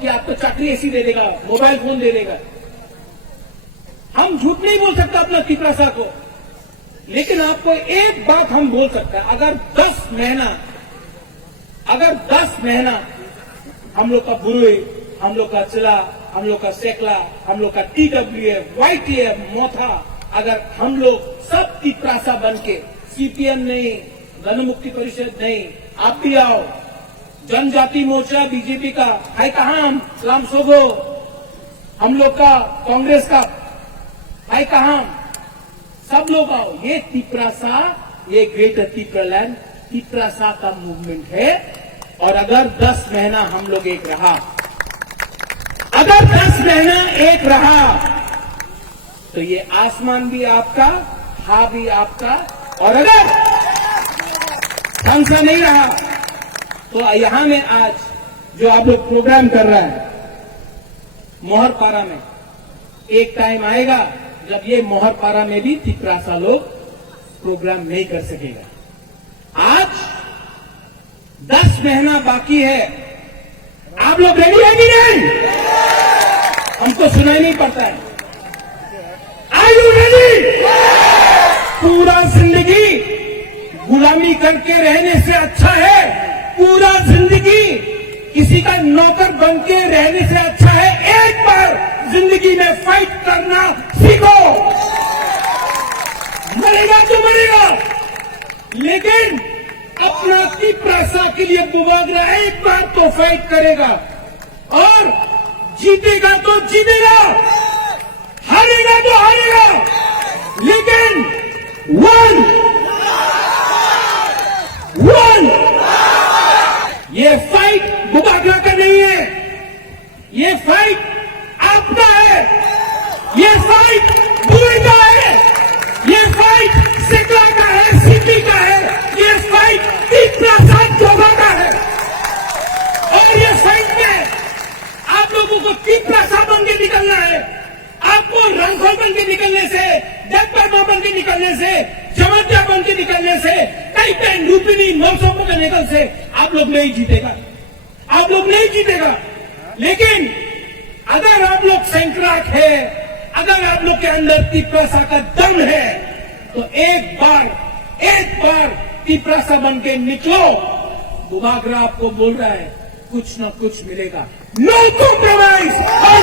कि आपको चाकरी ऐसी दे देगा, मोबाइल फोन दे देगा। हम झूठ नहीं बोल सकते अपना तिपरासा को, लेकिन आपको एक बात हम बोल सकते हैं, अगर 10 महीना हम लोग का बुरुई, हम लोग का चिला, हम लोग का सेकला, हम लोग का TWF, YTF, मोथा, अगर हम लोग सब तिपरासा बन के, CPM नहीं, जनमुक्ति परिषद नहीं, आप भी आओ, जनजाति मोर्चा बीजेपी का है कहां, हम सलाम सोगो, हम लोग का कांग्रेस का है कहां, सब लोग आओ। ये तिपरासा, ये ग्रेटर तिपरालैंड तिपरासा का मूवमेंट है। और अगर 10 महीना हम लोग एक रहा, अगर 10 महीना एक रहा, तो ये आसमान भी आपका, हा भी आपका। और अगर ढंग से नहीं रहा, तो यहां में आज जो आप लोग प्रोग्राम कर रहा है मोहरपारा में, एक टाइम आएगा जब ये मोहरपारा में भी तिपरासा लोग प्रोग्राम नहीं कर सकेगा। आज 10 महीना बाकी है, आप लोग रेडी है कि नहीं? हमको सुनाई नहीं पड़ता है। Are you ready? पूरा जिंदगी गुलामी करके रहने से अच्छा है, पूरा जिंदगी किसी का नौकर बन के रहने से अच्छा है, एक बार जिंदगी में फाइट करना सीखो। मरेगा तो मरेगा, लेकिन अपना तिपरासा के लिए बुबागरा एक बार तो फाइट करेगा, और जीतेगा तो जीतेगा, हारेगा तो हारेगा, लेकिन वन ये फाइट बुबागरा का नहीं है, ये फाइट आपका है, ये फाइट बुरे का है, ये फाइट सिकला का है, सीपी का है, ये फाइट तिपरासा जोगा का है। और ये फाइट में आप लोगों को तिपरासा बन के निकलना है। आपको रंगखोल बन के निकलने से, जगबर्मा बन के निकलने से, जमतिया बन के निकलने से, टाइटन, लुम्बिनी, मौसम के निकल से आप लोग नहीं जीतेगा, आप लोग नहीं जीतेगा। लेकिन अगर आप लोग सैंकड़ाक है, अगर आप लोग के अंदर तिपरासा का दम है, तो एक बार तिपरासा बन के निकलो। बुबागरा आपको बोल रहा है कुछ ना कुछ मिलेगा। No compromise on